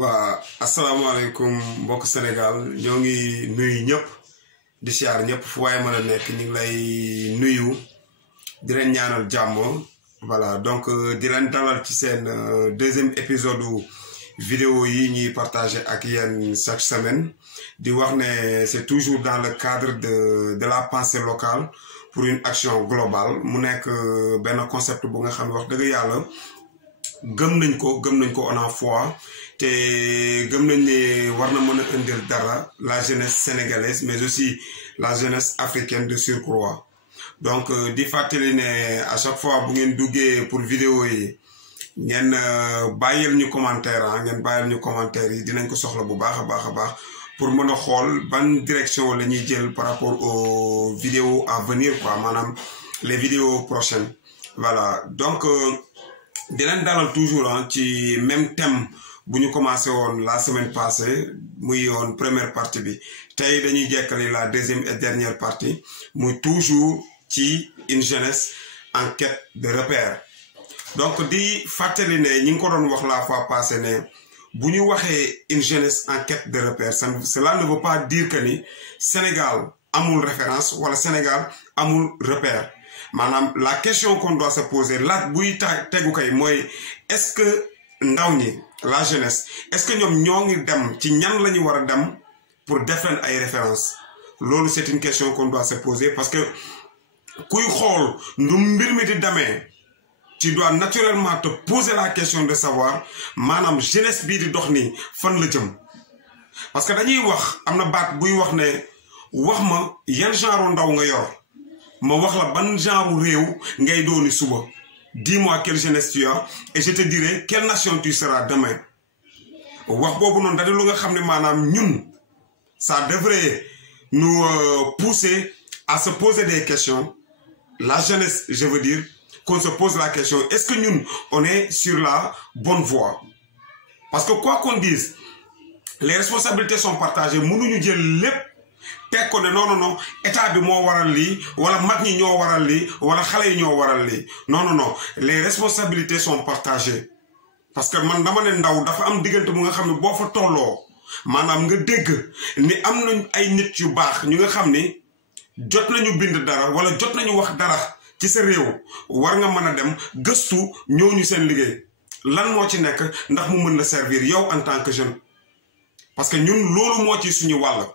waa asalaamaaleykum mbokk Sénégal ñoo ngi nuyu ñëpp di siyaar ñëpp fu waaye mën a nekk ñu ngi lay nuyu di leen ñaanal jàmm voilà donc di leen dalal ci seen deuxième épisode vidéo yi ñuy partager ak yéen chaque semaine di wax ne c'est toujours dans le cadre de la pensée locale pour une action globale mu nekk benn concept bu nga xam ne wax dëgg yàlla gëm nañ ko on a foi te gëm nañ ne war na mën a indil dara la jeunesse sénégalaise mais aussi la jeunesse africaine de surcroît donc di fàttali ne à chaque fois bu ngeen duggee pour vidéo yi ngeen bàyyil ñu commentaire yi dinañ ko soxla bu baax a baax pour mën a xool ban direction la ñuy jël par rapport aux vidéos à venir quoi maanaam les vidéos prochaines voilà donc di leen dalal toujours ci même thème bu ñu commencé woon la semaine passée muy yoon première partie bi tey dañuy jekkali la deuxième et dernière partie muy toujours ci une jeunesse en quête de repère donc di fàttali ne ñi ngi ko doon wax la fois passée ne bu ñu waxee une jeunesse en quête de repère cela ne veut pas dire que ni Sénégal amul référence wala Sénégal amul repère maanaam la question qu'on doit se poser laaj buy tegu kay mooy est-ce que ndaw ñi la jeunesse est-ce que ñoom ñoo ngi dem ci ñan la ñu war a dem pour def leen ay référence loolu c'est une question qu'on doit se poser parce que kuy xool nu mbir mi di demee tu dois naturellement te poser la question de savoir maanaam jeunesse bii di dox nii fan la jëm parce que dañuy wax am na baat buy wax ne wax ma yan genre ndaw nga yor ma wax la ban genre réew ngay dooni suba dis-moi quelle jeunesse tu as et je te dirai quelle nation tu seras demain wax boobu noonu da lu nga xam ne maanaam ñun ça devrait nous pousser à se poser des questions la jeunesse je veux dire qu'on se pose la question est-ce que ñun on est sur la bonne voie parce que quoi qu'on dise les responsabilités sont partagées mënuñu jël lépp teg ko ne non état bi moo waral lii wala mag ñi ñoo waral lii wala xale yi ñoo waral lii non les responsabilités sont partagées parce que man dama ne ndaw dafa am diggante bu nga xam ne boo fa tolloo maanaam nga dégg ni am nañ ay nit yu baax ñu nga xam ni jot nañu bind dara wala jot nañu wax dara ci sa réew war nga mën a dem gëstu ñooñu seen liggéey lan moo ci nekk ndax mu mën la servir yow en tant que jeune parce que ñun loolu moo ci suñu wàll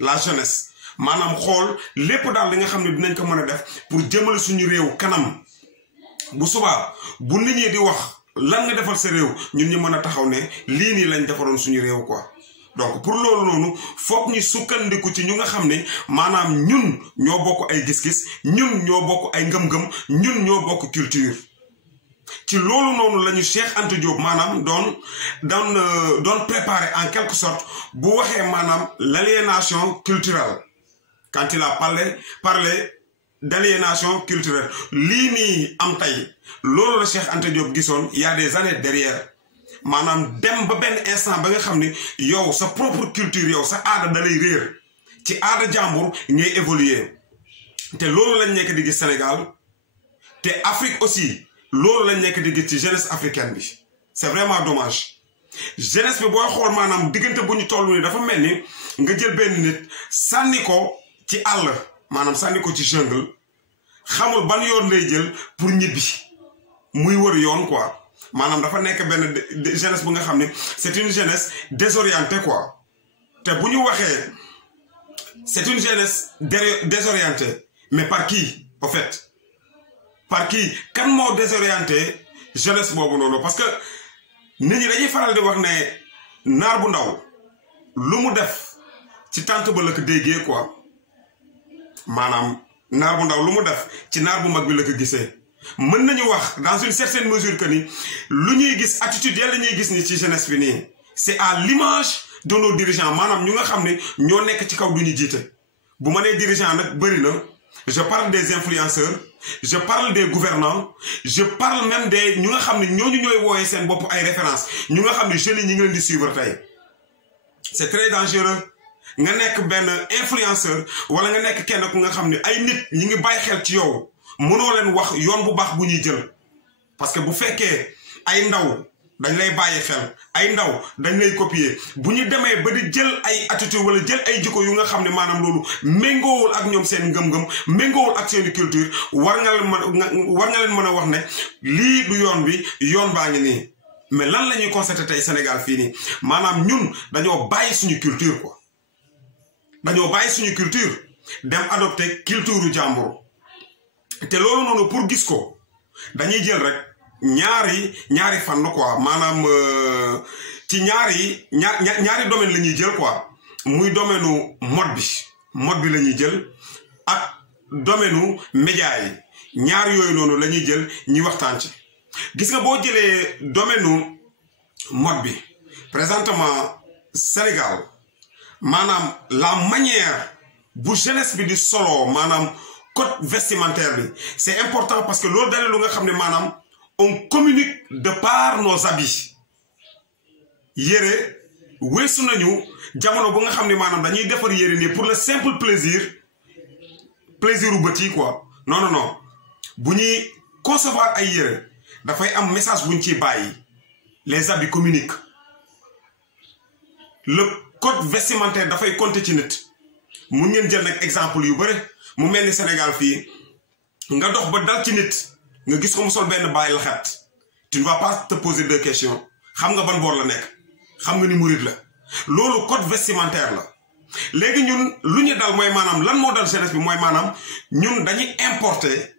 la jeunesse maanaam xool lépp daal li nga xam ne dinañ ko mën a def pour jëmale suñu réew kanam bu subaa bu nit ñi di wax lan nga defal sa réew ñun ñu mën a taxaw ne lii nii lañ defaroon suñu réew quoi donc pour loolu noonu foog ñu sukkandiku ci ñu nga xam ne maanaam ñun ñoo bokk ay gis-gis ñun ñoo bokk ay ngëm-ngëm ñun ñoo bokk culture ci loolu noonu la ñu Cheikh Anta Diop maanaam doon préparer en quelque sorte bu waxee maanaam l'aliénation culturelle quand il a parlé d'aliénation culturelle lii nii am tey loolu la Cheikh Anta Diop gisoon il y a des années derrière maanaam dem ba benn instant ba nga xam ne yow sa propre culture yow sa aada da lay réer ci aada jàmbur ngay évoluer te loolu lañ nekk di gis Sénégal te Afrique aussi loolu lañ nekk di gis ci jeunesse africaine bi c'est vraiment dommage jeunesse bi booy xool maanaam diggante bu ñu toll nii dafa mel ni nga jël benn nit sànni ko ci àll maanaam sànni ko ci jungle xamul ban yoon lay jël pour ñibbi muy wër yoon quoi maanaam dafa nekk benn jeunesse bu nga xam ne c'est une jeunesse désorientée quoi te bu ñu waxee c'est une jeunesse désorientée mais par qui au fait par qui kan moo désorienté jeunesse boobu noonu parce que nit ñi dañuy faral di wax ne naar bu ndaw lu mu def ci tànt ba la ko déggee quoi maanaam naar bu ndaw lu mu def ci naar bu mag bi la ko gisee mën nañu wax dans une certaine mesure que ni lu ñuy gis attitude yàlla ñuy gis ni ci jeunesse bi nii c'est à l'image de nos dirigeants maanaam ñu nga xam ne ñoo nekk ci kaw du ñu jiite bu ma nee dirigeant nag bëri na je parle des influenceurs je parle des gouvernants je parle même des ñu nga xam ne ñooñu ñooy wooyee seen bopp ay références ñu nga xam ne jeunes yi ñu ngi leen di suivre tey c'est très dangereux nga nekk benn influenceur wala nga nekk kenn ku nga xam ne ay nit ñi ngi bàyyi xel ci yow mënoo leen wax yoon bu baax bu ñuy jël parce que bu fekkee ay ndaw dañ lay bàyyi xel ay ndaw dañ lay copier bu ñu demee ba di jël ay attitude wala jël ay jikko yu nga xam ne maanaam loolu méngoowul ak ñoom seen ngëm-ngëm méngoowul ak seen culture war nga leen mën a wax ne lii du yoon bi yoon baa ngi nii. mais lan la ñuy constater tey Sénégal fii nii maanaam ñun dañoo bàyyi suñu culture quoi dañoo bàyyi suñu culture dem adopter culture jàmbur te loolu noonu pour gis ko dañuy jël rek ñaari fànn quoi maanaam ci ñaari domaine la ñuy jël quoi muy domaine mode bi la ñuy jël ak domaine média yi ñaar yooyu noonu la ñuy jël ñi waxtaan ci. gis nga boo jëlee domaine mode bi présentement Sénégal maanaam la manière bu jeunesse bi di solo maanaam code vestimentaire bi c'est important parce que loolu dara lu nga xam ne maanaam on communique de par nos habits yére weesu nañu jamono bu nga xam ne maanaam dañuy defar yére nii pour le simple plaisir u bët yi quoi non bu ñuy concevoir ay yére dafay am message buñ ciy bàyyi les habits communiquent le code vestimentaire dafay compter ci nit mun ngeen jël nag exemple yu bëri mu mel ni Sénégal fii nga dox ba dal ci nit nga gis ko mu sol benn bàyyi laxat tu ne vas pas te poser deux questions xam nga ban boor la nekk xam nga ni murid la loolu code vestimentaire la léegi ñun lu ñu dal mooy maanaam lan moo dal jeunesse bi mooy maanaam ñun dañuy importer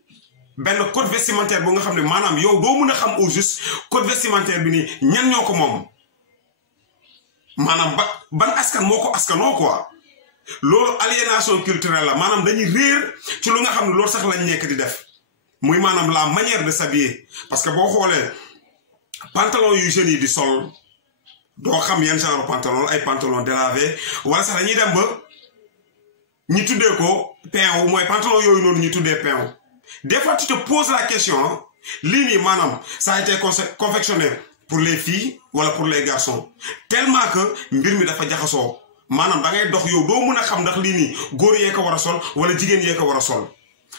benn code vestimentaire bu nga xam ne maanaam yow doo mën a xam au juste code vestimentaire bi nii ñan ñoo ko moom maanaam ban askan moo ko askanoo quoi loolu aliénation culturelle la maanaam dañuy réer ci lu nga xam ne loolu sax lañ nekk di def muy maanaam la manière de s'habiller parce que boo xoolee pantalon yu jeunes yi di sol doo xam yenn genre pantalon ay pantalon délavé wala sax dañuy dem ba ñi tuddee ko pain mooy pantalon yooyu noonu ñu tuddee pain. Des fois, tu te poses la question, lii maanaam ça a été confectionné pour les filles wala pour les garçons tellement que mbir mi dafa jaxasoo maanaam da ngay dox yow doo mën a xam ndax lii nii góor yee ko war a sol wala jigéen yee ko war a sol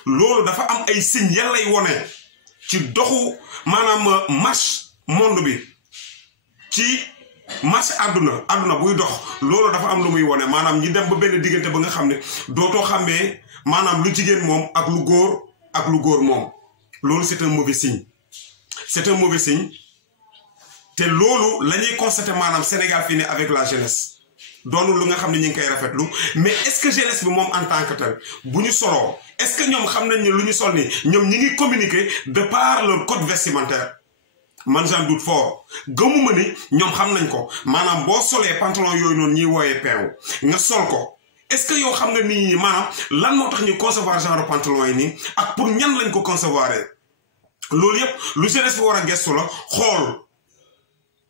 loolu dafa am ay signes yan lay wone ci doxu maanaam marche monde bi ci marche àdduna buy dox loolu dafa am lu muy wone maanaam ñi dem ba benn diggante ba nga xam ne dootoo xàmmee maanaam lu jigéen moom ak lu góor moom loolu c'est un mauvais signe te loolu la ñuy constater maanaam Sénégal fii ne avec la jeunesse doonul lu nga xam ne ñu ngi koy rafetlu mais est-ce que jeunesse bi moom en tant que tel bu ñu soloo est-ce que ñoom xam nañ ne lu ñu sol ni ñoom ñi ngi communiquer de par leur code vestimentaire man j'en doute fort gëmuma ni ñoom xam nañ ko maanaam boo solee pantalon yooyu noonu ñuy wooyee peew nga sol ko est-ce que yow xam nga nit ñi maanaam lan moo tax ñu concevoir genre pantalon yi nii ak pour ñan lañ ko concevoir loolu yëpp lu jeunesse bi war a gestu la xool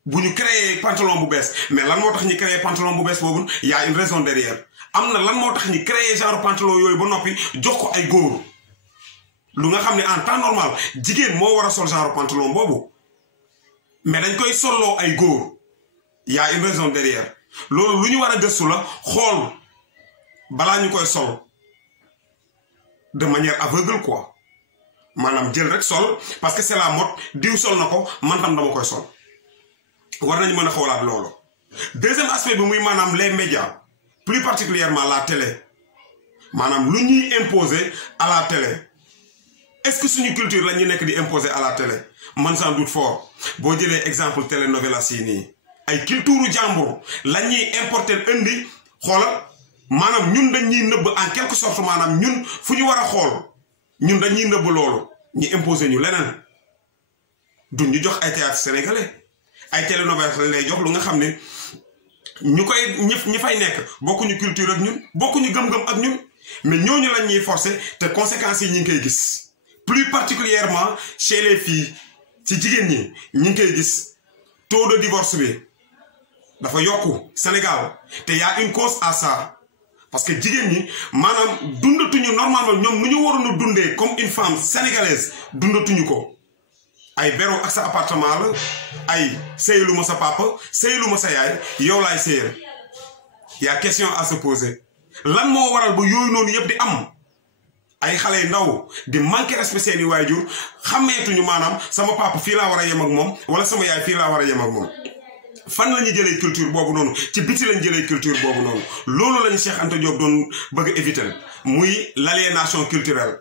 bu ñu créé pantalon bu bees mais lan moo tax ñu créé pantalon bu bees boobu y a une raison derrière am na lan moo tax ñu créé genre pantalon yooyu ba noppi jox ko ay góor lu nga xam ne en temps normal jigéen moo war a sol genre pantalon boobu mais dañ koy solloo ay góor y a une raison derrière loolu lu ñu war a gëstu la xool balaa ñu koy sol de manière aveugle quoi maanaam jël rek sol parce que c'est la mode diw sol na ko man tam dama koy sol war nañu mën a xoolaat loolu. deuxième aspect bi muy maanaam les médias plus particulièrement la télé maanaam lu ñuy imposer à la télé est-ce que suñu culture la ñuy nekk di imposer à la télé man sans doute fort boo jëlee exemple télénovelas yi nii ay culture jàmbur la ñuy importer indi xoolal. maanaam ñun dañuy nëbb en quelque sorte maanaam ñun fu ñu war a xool ñun dañuy nëbb loolu ñu imposer ñu leneen duñ ñu jox ay théâtre sénégalais ay télénovelas lañ lay jox lu nga xam ne ñu koy ñi fay nekk bokkuñu culture ak ñun bokkuñu gëm-gëm ak ñun mais ñooñu lañ ñuy forcer te conséquences yi ñu ngi koy gis plus particulièrement chez les filles ci jigéen ñi ñu ngi koy gis taux de divorce bi dafa yokku Sénégal te y a une cause à ça. parce que jigéen ñi maanaam dundatuñu normalement ñoom nu ñu waroon a dundee comme une femme sénégalaise dundatuñu ko ay beru ak sa appartement la ay sëyalu ma sa papa sëyalu ma sa yaay yow laay sëyal y a question à se poser lan moo waral ba yooyu noonu yëpp di am ay xale yu ndaw di manqué respect seeni waajur xàmmeetuñu maanaam sama papa fii laa war a yem ak moom wala sama yaay fii laa war a yem ak moom. fan la ñu jëlee culture boobu noonu ci biti lañ jëlee culture boobu noonu loolu lañ Cheikh Anta Diop doon bëgg a éviter muy l'aliénation culturelle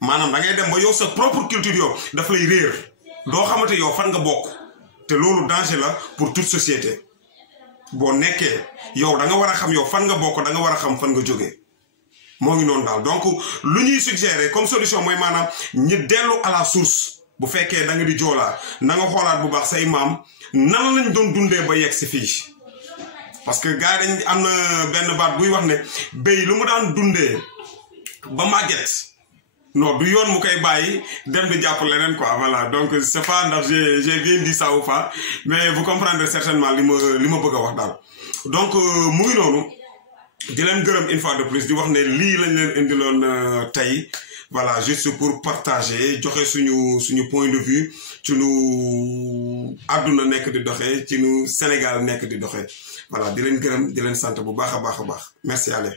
maanaam da ngay dem ba yow sa propre culture yow daf lay réer doo xamante yow fan nga bokk te loolu danger la pour toute société boo nekkee yow da nga war a xam yow fan nga bokk da nga war a xam fan nga jógee moo ngi noonu daal donc lu ñuy suggérer comme solution mooy maanaam ñi dellu à la source bu fekkee da nga di joolaa na nga xoolaat bu baax say maam nan lañ doon dundee ba yegg si fii parce que gars yi dañ am na benn baat buy wax ne béy lu mu daan dundee ba màgget non du yoon mu koy bàyyi dem di jàpp leneen quoi voilà donc c'est pas ndax j'ai bien dit ça ou pas mais vous comprendrez certainement li ma bëgg a wax daal donc mu ngi noonu di leen gërëm une fois de plus di wax ne lii lañ leen indiloon tey voilà juste pour partager joxe suñu point de vue ci nu àdduna nekk di doxee ci nu Sénégal nekk di doxee voilà di leen gërëm di leen sant bu baax a baax a baax merci allez